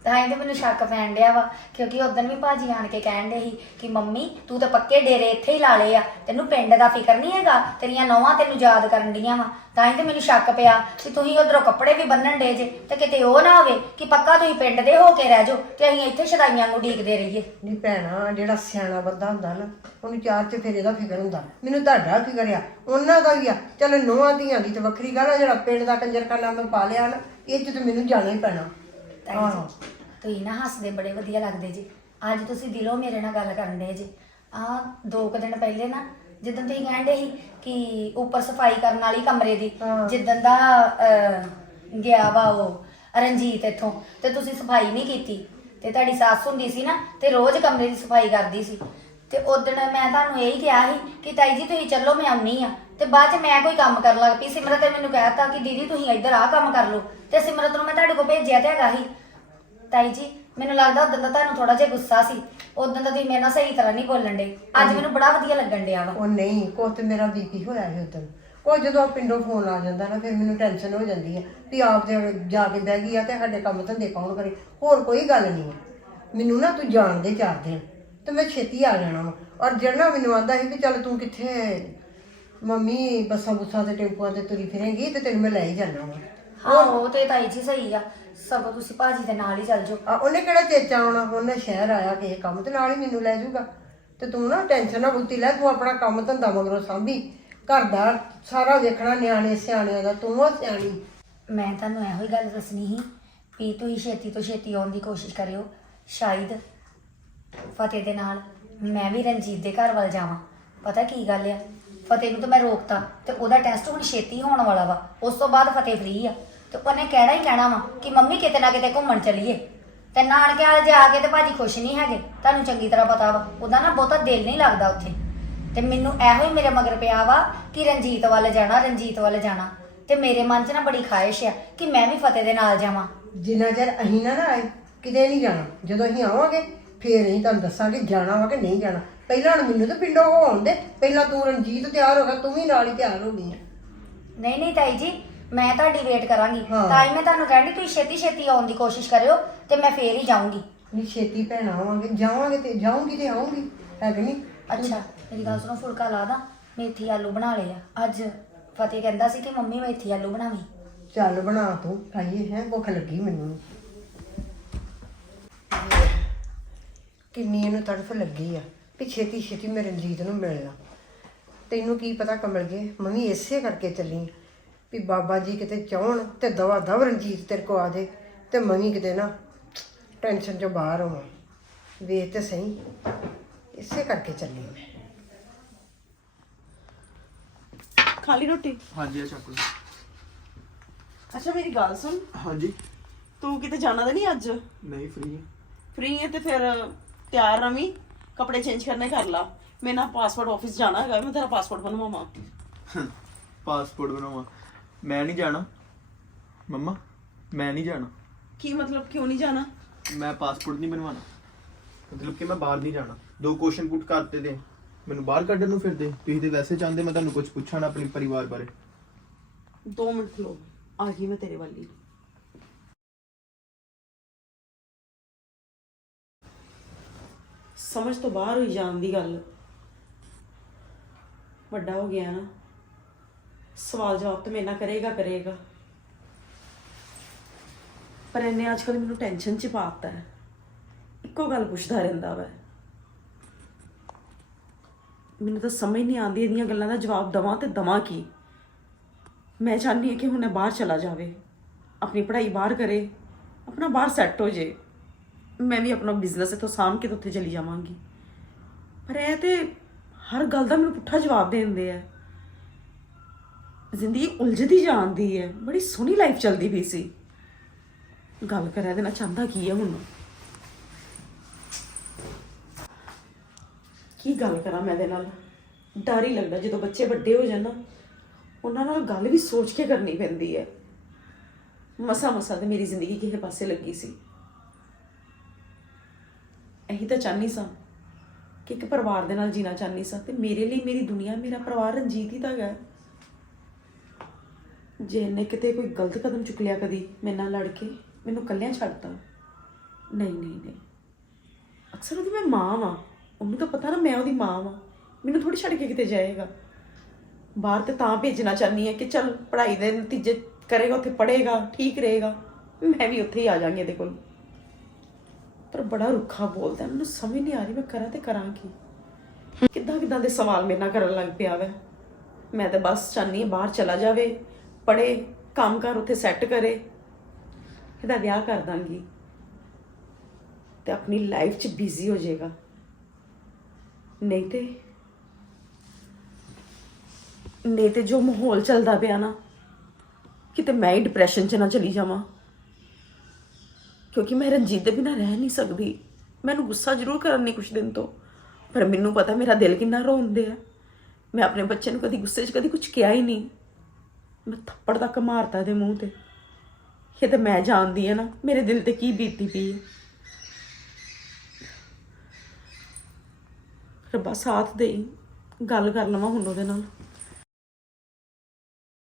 ਤਾਂ ਹੀ ਤੇ ਮੈਨੂੰ ਸ਼ੱਕ ਪੈਣ ਡਿਆ ਵਾ ਕਿਉਂਕਿ ਉਦੋਂ ਵੀ ਭਾਜੀ ਆਣ ਕੇ ਕਹਿਣ ਡੇ ਸੀ ਕਿ ਮੰਮੀ ਤੂੰ ਤਾਂ ਪੱਕੇ ਡੇਰੇ ਇੱਥੇ ਹੀ ਲਾ ਲਏ ਆ ਤੈਨੂੰ ਪਿੰਡ ਦਾ ਫਿਕਰ ਨਹੀਂ ਹੈਗਾ ਤੇਰੀਆਂ ਨੌਵਾਂ ਤੈਨੂੰ ਯਾਦ ਕਰਨ ਡੀਆਂ ਵਾ। ਤਾਂ ਹੀ ਤੇ ਮੈਨੂੰ ਸ਼ੱਕ ਪਿਆ ਕਿ ਤੁਸੀਂ ਉਧਰੋਂ ਕੱਪੜੇ ਵੀ ਬੰਨਣ ਡੇ ਜੇ ਤੇ ਕਿਤੇ ਉਹ ਨਾ ਹੋਵੇ ਕਿ ਪੱਕਾ ਤੁਸੀਂ ਪਿੰਡ ਦੇ ਹੋ ਕੇ ਰਹਿ ਜਾਓ ਤੇ ਅਸੀਂ ਇੱਥੇ ਸ਼ਦਾਈਆਂ ਨੂੰ ਡੀਕਦੇ ਰਹੀਏ। ਨਹੀਂ ਭੈਣਾ ਜਿਹੜਾ ਸਿਆਣਾ ਬੰਦਾ ਹੁੰਦਾ ਨਾ ਉਹਨੂੰ ਚਾਰ ਚ ਫਿਰ ਇਹਦਾ ਫਿਕਰ ਹੁੰਦਾ। ਮੈਨੂੰ ਤੁਹਾਡਾ ਫਿਕਰ ਆ ਉਹਨਾਂ ਦਾ ਵੀ ਆ। ਚਲ ਨੋਹਾਂ ਧੀਆਂ ਦੀ ਤੇ ਵੱਖਰੀ ਗੱਲ ਆ ਜਿਹੜਾ ਪਿੰਡ ਦਾ ਕੰਜਰਖਾਨਾ ਮੈਂ ਪਾ ਲਿਆ ਨਾ ਇਹ ਚ ਤੇ ਮੈਨੂੰ ਜਾਣਾ ਹੀ ਪੈਣਾ। ਜੀ ਤੁਸੀਂ ਨਾ ਹੱਸਦੇ ਬੜੇ ਵਧੀਆ ਲੱਗਦੇ ਜੀ। ਅੱਜ ਤੁਸੀਂ ਦਿਲੋਂ ਮੇਰੇ ਨਾਲ ਗੱਲ ਕਰਨ ਦੇ ਜੀ। ਆ ਦੋ ਕੁ ਦਿਨ ਪਹਿਲੇ ਨਾ ਜਿੱਦਣ ਤੁਸੀਂ ਕਹਿੰਦੇ ਸੀ ਕਿ ਉੱਪਰ ਸਫ਼ਾਈ ਕਰਨ ਵਾਲੀ ਕਮਰੇ ਦੀ ਹਾਂ। ਜਿੱਦਣ ਦਾ ਅਹ, ਗਿਆ ਵਾ ਉਹ ਰਣਜੀਤ ਇੱਥੋਂ ਤੇ ਤੁਸੀਂ ਸਫ਼ਾਈ ਨਹੀਂ ਕੀਤੀ। ਤੇ ਤੁਹਾਡੀ ਸੱਸ ਹੁੰਦੀ ਸੀ ਨਾ ਤੇ ਰੋਜ਼ ਕਮਰੇ ਦੀ ਸਫ਼ਾਈ ਕਰਦੀ ਸੀ। ਤੇ ਉਦੋਂ ਮੈਂ ਤੁਹਾਨੂੰ ਇਹੀ ਕਿਹਾ ਸੀ ਕਿ ਤਾਈ ਜੀ ਤੁਸੀਂ ਚੱਲੋ ਮੈਂ ਆਉਣੀ ਆ। ਤੇ ਬਾਅਦ ਚ ਮੈਂ ਕੋਈ ਕੰਮ ਕਰਨ ਲੱਗ ਪਈ। ਸਿਮਰਤ ਨੇ ਮੈਨੂੰ ਕਹਿਤਾ ਕਿ ਦੀਦੀ ਤੁਸੀਂ ਇੱਧਰ ਆਹ ਕੰਮ ਕਰ ਲਓ। ਤੇ ਸਿਮਰਤ ਨੂੰ ਮੈਂ ਤੁਹਾਡੇ ਕੋਲ ਭੇਜਿਆ ਤੇ ਹੈਗਾ ਸੀ। ਤਾਈ ਜੀ ਮੈਨੂੰ ਲੱਗਦਾ ਉਦੋਂ ਦਾ ਤੁਹਾਨੂੰ ਥੋੜਾ ਜਿਹਾ ਗੁੱਸਾ ਸੀ। ਉਦੋਂ ਦਾ ਤੁਸੀਂ ਮੇਰੇ ਨਾਲ ਸਹੀ ਤਰ੍ਹਾਂ ਨਹੀਂ ਬੋਲਣ ਦੇ ਅੱਜ ਮੈਨੂੰ ਬੜਾ ਵਧੀਆ ਲੱਗਣ ਡਿਆ ਵਾ। ਉਹ ਨਹੀਂ ਕੁਛ ਤੇ ਮੇਰਾ ਬੀਪੀ ਹੋਇਆ ਸੀ ਉਦੋਂ ਕੋਈ ਜਦੋਂ ਪਿੰਡੋਂ ਫੋਨ ਆ ਜਾਂਦਾ ਨਾ ਫਿਰ ਮੈਨੂੰ ਟੈਨਸ਼ਨ ਹੋ ਜਾਂਦੀ ਹੈ ਵੀ ਆਪ ਤੇ ਜਾ ਕੇ ਬਹਿ ਗਈ ਆ ਤੇ ਸਾਡੇ ਕੰਮ ਧੰਦੇ ਕੌਣ ਕਰੇ? ਹੋਰ ਕੋਈ ਗੱਲ ਨਹੀਂ ਹੈ। ਮੈਨੂੰ ਨਾ ਤੂੰ ਜਾਣ ਦੇ ਚਾਰ ਦਿਨ ਤੇ ਮੈਂ ਛੇਤੀ ਆ ਜਾਣਾ ਵਾ। ਔਰ ਜਿਹੜਾ ਮੈਨੂੰ ਆਂਦਾ ਸੀ ਵੀ ਚੱਲ ਤੂੰ ਕਿੱਥੇ ਮੰਮੀ ਬੱਸਾਂ ਬੁੱਸਾਂ ਤੇ ਟੈਂਪੂਆਂ ਤੇ ਤੁਰੀ ਫਿਰੇਂਗੀ ਤੇ ਤੈਨੂੰ ਮੈਂ ਲੈ ਹੀ ਜਾਣਾ ਵਾ। ਹਾਂ ਉਹ ਤੇ ਤਾਈ ਜੀ ਸਹੀ ਆ। ਸਗੋਂ ਤੁਸੀਂ ਭਾਜੀ ਦੇ ਨਾਲ ਹੀ ਚੱਲ ਜਾਓ। ਆ ਉਹਨੇ ਕਿਹੜਾ ਚੇਚਾ ਆਉਣਾ? ਉਹਨੇ ਸ਼ਹਿਰ ਆਇਆ ਕਿਸੇ ਕੰਮ ਤੇ ਨਾਲ ਹੀ ਮੈਨੂੰ ਲੈ ਜਾਊਗਾ। ਤੇ ਤੂੰ ਨਾ ਟੈਨਸ਼ਨ ਨਾ ਬੁੱਤੀ ਲੈ ਤੂੰ ਆਪਣਾ ਕੰਮ ਧੰਦਾ ਮਗਰੋਂ ਸਾਂਭੀ। ਘਰ ਦਾ ਸਾਰਾ ਵੇਖਣਾ ਨਿਆਣੇ ਸਿਆਣਿਆਂ ਦਾ ਤੂੰ ਆ ਸਿਆਣੀ। ਮੈਂ ਤੁਹਾਨੂੰ ਇਹੋ ਹੀ ਗੱਲ ਦੱਸਣੀ ਸੀ ਵੀ ਤੁਸੀਂ ਛੇਤੀ ਤੋਂ ਛੇਤੀ ਆਉਣ ਦੀ ਕੋਸ਼ਿਸ਼ ਕਰਿਓ। ਸ਼ਾਇਦ ਫਤਿਹ ਦੇ ਨਾਲ ਮੈਂ ਵੀ ਰਣਜੀਤ ਦੇ ਘਰ ਵੱਲ ਜਾਵਾਂ। ਪਤਾ ਕੀ ਗੱਲ ਆ? ਫਤਿਹ ਨੂੰ ਤਾਂ ਮੈਂ ਰੋਕਤਾ ਤੇ ਉਹਦਾ ਟੈਸਟ ਹੁਣ ਛੇਤੀ ਹੋਣ ਵਾਲਾ ਵਾ। ਉਸ ਤੋਂ ਬਾਅਦ ਫਤਿਹ ਫ੍ਰੀ ਆ। ਤੇ ਉਹਨੇ ਕਹਿਣਾ ਹੀ ਕਹਿਣਾ ਵਾ ਕਿ ਮੰਮੀ ਕਿਤੇ ਨਾ ਕਿਤੇ ਘੁੰਮਣ ਚੱਲੀਏ। ਤੇ ਨਾਨਕੇ ਵਾਲੇ ਜਾ ਕੇ ਤੇ ਭਾਜੀ ਖੁਸ਼ ਨਹੀਂ ਹੈਗੇ ਤੁਹਾਨੂੰ ਚੰਗੀ ਤਰ੍ਹਾਂ ਪਤਾ ਵਾ ਉਹਦਾ ਨਾ ਬਹੁਤਾ ਦਿਲ ਨਹੀਂ ਲੱਗਦਾ ਉੱਥੇ। ਤੇ ਮੈਨੂੰ ਇਹੋ ਹੀ ਮੇਰੇ ਮਗਰ ਪਿਆ ਵਾ ਕਿ ਰਣਜੀਤ ਵੱਲ ਜਾਣਾ ਰਣਜੀਤ ਵੱਲ ਜਾਣਾ। ਤੇ ਮੇਰੇ ਮਨ 'ਚ ਨਾ ਬੜੀ ਖਾਹਿਸ਼ ਆ ਕਿ ਮੈਂ ਵੀ ਫਤਿਹ ਦੇ ਨਾਲ ਜਾਵਾਂ। ਜਿੰਨਾ ਚਿਰ ਅਸੀਂ ਨਾ ਨਾ ਆਏ ਕਿਤੇ ਨਹੀਂ ਜਾਣਾ। ਜਦੋਂ ਅਸੀਂ ਆਵਾਂਗੇ ਫੇਰ ਅਸੀਂ ਤੁਹਾਨੂੰ ਦੱਸਾਂਗੇ ਜਾਣਾ ਵਾ ਕਿ ਨਹੀਂ ਜਾਣਾ। ਪਹਿਲਾਂ ਹੁਣ ਮੈਨੂੰ ਤਾਂ ਪਿੰਡੋਂ ਹੋ ਆਉਂਦੇ ਪਹਿਲਾਂ ਤੂੰ ਰਣਜੀਤ ਤਿਆਰ ਹੋ ਗਿਆ ਤੂੰ ਵੀ ਨਾਲ ਹੀ ਤਿਆਰ ਹੋ ਗਈ ਆ। ਨਹੀਂ ਨਹੀਂ ਤਾਈ ਜੀ ਮੈਂ ਤੁਹਾਡੀ ਵੇਟ ਕਰਾਂਗੀ। ਹਾਂ। ਤਾਂ ਹੀ ਮੈਂ ਤੁਹਾਨੂੰ ਕਹਿੰਦੀ ਤੁਸੀਂ ਛੇਤੀ ਛੇਤੀ ਆਉਣ ਦੀ ਕੋਸ਼ਿਸ਼ ਕਰਿਓ ਤੇ ਮੈਂ ਫੇਰ ਹੀ ਜਾਊਂਗੀ। ਨਹੀਂ ਛੇਤੀ ਭੈਣ ਆਵਾਂਗੇ। ਜਾਵਾਂਗੇ ਤੇ ਜਾਊਂਗੀ ਤੇ ਆਉਂਗੀ ਹੈ ਕਿ ਨਹੀਂ? ਅੱਛਾ ਮੇਰੀ ਗੱਲ ਸੁਣੋ ਫੁਲਕਾ ਲਾ ਦਾਂ। ਮੇਥੀ ਆਲੂ ਬਣਾ ਲਏ ਆ। ਅੱਜ ਫਤਿਹ ਕਹਿੰਦਾ ਸੀ ਕਿ ਮੰਮੀ ਮੇਥੀ ਆਲੂ ਬਣਾਵੀਂ। ਚੱਲ ਬਣਾ ਤੂੰ ਖਾਈਏ ਹੈ? ਭੁੱਖ ਲੱਗੀ ਮੈਨੂੰ। ਕਿੰਨੀ ਇਹਨੂੰ ਤੜਫ ਲੱਗੀ ਆ ਵੀ ਛੇਤੀ ਛੇਤੀ ਮੈਂ ਰਣਜੀਤ ਨੂੰ ਮਿਲਣਾ ਤੈਨੂੰ ਕੀ ਪਤਾ ਕਮਲ ਜੇ ਮੰਮੀ ਇਸੇ ਕਰਕੇ ਚੱਲੀ ਵੀ ਬਾਬਾ ਜੀ ਕਿਤੇ ਚਾਹਣ ਤੇ ਦਵਾ ਦਵ ਰਣਜੀਤ ਤੇਰੇ ਕੋ ਆ ਜਾਏ ਤੇ ਮੰਮੀ ਕਿਤੇ ਨਾ ਟੈਨਸ਼ਨ ਚੋਂ ਬਾਹਰ ਹੋਵਾਂ ਵੇਖ ਤੇ ਸਹੀ। ਇਸੇ ਕਰਕੇ ਚੱਲੀ ਮੈਂ। ਖਾ ਲਈ ਰੋਟੀ? ਹਾਂਜੀ ਆ ਚੱਕ ਲਓ ਅੱਛਾ ਮੇਰੀ ਗੱਲ ਸੁਣ। ਹਾਂਜੀ। ਤੂੰ ਕਿਤੇ ਜਾਣਾ ਤਾਂ ਨਹੀਂ ਅੱਜ? ਨਹੀਂ ਫ੍ਰੀ ਫ੍ਰੀ ਹੈ ਤੇ ਫਿਰ ਤਿਆਰ ਰਵੀਂ ਕੱਪੜੇ ਚੇਂਜ ਕਰਨੇ ਕਰ ਲਾ। ਮੈਂ ਨਾ ਪਾਸਪੋਰਟ ਆਫਿਸ ਜਾਣਾ ਹੈਗਾ ਮੈਂ ਤੇਰਾ ਪਾਸਪੋਰਟ ਬਣਵਾਵਾਂ। ਪਾਸਪੋਰਟ ਬਣਾਵਾ। ਮੈਂ ਨਹੀਂ ਜਾਣਾ। ਮੰਮਾ ਮੈਂ ਨਹੀਂ ਜਾਣਾ। ਕੀ ਮਤਲਬ ਕਿਉਂ ਨਹੀਂ ਜਾਣਾ? ਮੈਂ ਪਾਸਪੋਰਟ ਨਹੀਂ ਬਣਵਾਣਾ ਮਤਲਬ ਕਿ ਮੈਂ ਬਾਹਰ ਨਹੀਂ ਜਾਣਾ। ਦੋ ਕੁਐਸਚਨ ਪੁੱਟ ਕਰਤੇ ਦੇ ਮੈਨੂੰ ਬਾਹਰ ਕੱਢਣ ਨੂੰ ਫਿਰਦੇ। ਤੁਸੀਂ ਤੇ ਵੈਸੇ ਚਾਹੁੰਦੇ ਮੈਂ ਤੁਹਾਨੂੰ ਕੁਝ ਪੁੱਛਾਂ ਨਾ ਆਪਣੇ ਪਰਿਵਾਰ ਬਾਰੇ। 2 ਮਿੰਟ ਖਲੋ ਆ ਗਈ ਮੈਂ ਤੇਰੇ ਵੱਲ। ਹੀ ਸਮਝ ਤੋਂ ਬਾਹਰ ਹੋਈ ਜਾਣ ਦੀ ਗੱਲ। ਵੱਡਾ ਹੋ ਗਿਆ ਨਾ। ਸਵਾਲ ਜਵਾਬ ਤਾਂ ਮੇਰੇ ਨਾਲ ਕਰੇਗਾ ਕਰੇਗਾ। ਪਰ ਇਹਨੇ ਅੱਜ ਕੱਲ੍ਹ ਮੈਨੂੰ ਟੈਨਸ਼ਨ ਚ ਪਾਤਾ ਹੈ। ਇੱਕੋ ਗੱਲ ਪੁੱਛਦਾ ਰਹਿੰਦਾ ਵਾ। ਮੈਨੂੰ ਤਾਂ ਸਮਝ ਨਹੀਂ ਆਉਂਦੀ ਇਹਦੀਆਂ ਗੱਲਾਂ ਦਾ ਜਵਾਬ ਦਵਾਂ ਤੇ ਦਵਾਂ ਕੀ। ਮੈਂ ਚਾਹੁੰਦੀ ਹਾਂ ਕਿ ਹੁਣ ਇਹ ਬਾਹਰ ਚਲਾ ਜਾਵੇ, ਆਪਣੀ ਪੜ੍ਹਾਈ ਬਾਹਰ ਕਰੇ, ਆਪਣਾ ਬਾਹਰ ਸੈੱਟ ਹੋ ਜੇ। ਮੈਂ ਵੀ ਆਪਣਾ ਬਿਜ਼ਨਸ ਇਥੋਂ ਸਾਂਭ ਕੇ ਤੇ ਉੱਥੇ ਚਲੀ ਜਾਵਾਂਗੀ। ਪਰ ਇਹ ਤੇ ਹਰ ਗੱਲ ਦਾ ਮੈਨੂੰ ਪੁੱਠਾ ਜਵਾਬ ਦੇ ਦਿੰਦੇ ਆ। ਜ਼ਿੰਦਗੀ ਉਲਝਦੀ ਜਾਂਦੀ ਹੈ। ਬੜੀ ਸੋਹਣੀ ਲਾਈਫ ਚੱਲਦੀ ਪਈ ਸੀ। ਗੱਲ ਕਰਿਆ ਨਾਲ ਚਾਹੁੰਦਾ ਕੀ ਹੈ ਹੁਣ? ਕੀ ਗੱਲ ਕਰਾਂ ਮੈਂ ਇਹਦੇ ਨਾਲ? ਡਰ ਹੀ ਲੱਗਦਾ ਜਦੋਂ ਬੱਚੇ ਵੱਡੇ ਹੋ ਜਾਣ ਨਾ। ਉਹਨਾਂ ਨਾਲ ਗੱਲ ਵੀ ਸੋਚ ਕੇ ਕਰਨੀ ਪੈਂਦੀ ਹੈ। ਮਸਾ ਮਸਾ ਤੇ ਮੇਰੀ ਜ਼ਿੰਦਗੀ ਕਿਸੇ ਪਾਸੇ ਲੱਗੀ ਸੀ। ਇਹੀ ਤਾਂ ਚਾਹਨੀ ਸਾਂ ਕਿ ਇੱਕ ਪਰਿਵਾਰ ਦੇ ਨਾਲ ਜੀਣਾ ਚਾਹਨੀ ਸਾਂ ਤੇ ਮੇਰੇ ਲਈ ਮੇਰੀ ਦੁਨੀਆ, ਮੇਰਾ ਪਰਿਵਾਰ ਰਣਜੀਤ ਹੀ ਤਾਂ ਹੈਗਾ। ਜੇ ਇਹਨੇ ਕਿਤੇ ਕੋਈ ਗਲਤ ਕਦਮ ਚੁੱਕ ਲਿਆ ਕਦੀ ਮੇਰੇ ਨਾਲ ਲੜ ਕੇ, ਮੈਨੂੰ ਇਕੱਲਿਆਂ ਛੱਡਤਾ। ਨਹੀਂ ਨਹੀਂ ਨਹੀਂ। ਅਕਸਰ ਉਹਦੀ ਮੈਂ ਮਾਂ ਵਾਂ। ਉਹਨੂੰ ਤਾਂ ਪਤਾ ਨਾ ਮੈਂ ਉਹਦੀ ਮਾਂ ਵਾਂ। ਮੈਨੂੰ ਥੋੜੀ ਛੱਡ ਕੇ ਕਿਤੇ ਜਾਏਗਾ। ਬਾਹਰ ਤੇ ਤਾਂ ਭੇਜਣਾ ਚਾਹਨੀ ਹੈ ਕਿ ਚਲ ਪੜ੍ਹਾਈ ਦੇ ਨਤੀਜੇ ਕਰੇਗਾ, ਉੱਥੇ ਪੜ੍ਹੇਗਾ, ਠੀਕ ਰਹੇਗਾ। ਮੈਂ ਵੀ ਉੱਥੇ ਹੀ ਆ ਜਾਾਂਗੀ ਇਹਦੇ ਕੋਲ। ਪਰ ਬੜਾ ਰੁੱਖਾ ਬੋਲਦਾ ਮੈਨੂੰ ਸਮਝ ਨਹੀਂ ਆ ਰਹੀ ਮੈਂ ਕਰਾਂ ਤੇ ਕਰਾਂ ਕੀ। ਕਿੱਦਾਂ ਕਿੱਦਾਂ ਦੇ ਸਵਾਲ ਮੇਰੇ ਨਾਲ ਕਰਨ ਲੱਗ ਪਿਆ ਵੈ। ਮੈਂ ਤਾਂ ਬਸ ਚਾਹਨੀ ਹਾਂ ਬਾਹਰ ਚਲਾ ਜਾਵੇ। ਪੜ੍ਹੇ, ਕੰਮ ਕਰ ਉੱਥੇ ਸੈੱਟ ਕਰੇ, ਇਹਦਾ ਵਿਆਹ ਕਰ ਦਾਂਗੀ ਤੇ ਆਪਣੀ ਲਾਈਫ 'ਚ ਬਿਜ਼ੀ ਹੋ ਜਾਏਗਾ। ਨਹੀਂ ਤੇ ਨਹੀਂ ਤੇ ਜੋ ਮਾਹੌਲ ਚੱਲਦਾ ਪਿਆ ਨਾ, ਕਿਤੇ ਮੈਂ ਹੀ ਡਿਪਰੈਸ਼ਨ 'ਚ ਨਾ ਚਲੀ ਜਾਵਾਂ। ਕਿਉਂਕਿ ਮੈਂ ਰਣਜੀਤ ਦੇ ਬਿਨਾਂ ਰਹਿ ਨਹੀਂ ਸਕਦੀ। ਮੈਨੂੰ ਗੁੱਸਾ ਜ਼ਰੂਰ ਕਰਨ ਨਹੀਂ ਕੁਛ ਦਿਨ ਤੋਂ। ਪਰ ਮੈਨੂੰ ਪਤਾ ਮੇਰਾ ਦਿਲ ਕਿੰਨਾ ਰੋਂਦੇ ਆ। ਮੈਂ ਆਪਣੇ ਬੱਚੇ ਨੂੰ ਕਦੀ ਗੁੱਸੇ 'ਚ ਕਦੀ ਕੁਝ ਕਿਹਾ ਹੀ ਨਹੀਂ। ਮੈਂ ਥੱਪੜ ਤੱਕ ਮਾਰਤਾ ਇਹਦੇ ਮੂੰਹ ਤੇ। ਇਹ ਤੇ ਮੈਂ ਜਾਣਦੀ ਆ ਨਾ, ਮੇਰੇ ਦਿਲ ਤੇ ਕੀ ਬੀਤੀ ਪਈ ਹੈ ਰੱਬਾ ਸਾਥ ਦੇ, ਗੱਲ ਕਰ ਲਵਾਂ ਹੁਣ ਉਹਦੇ ਨਾਲ।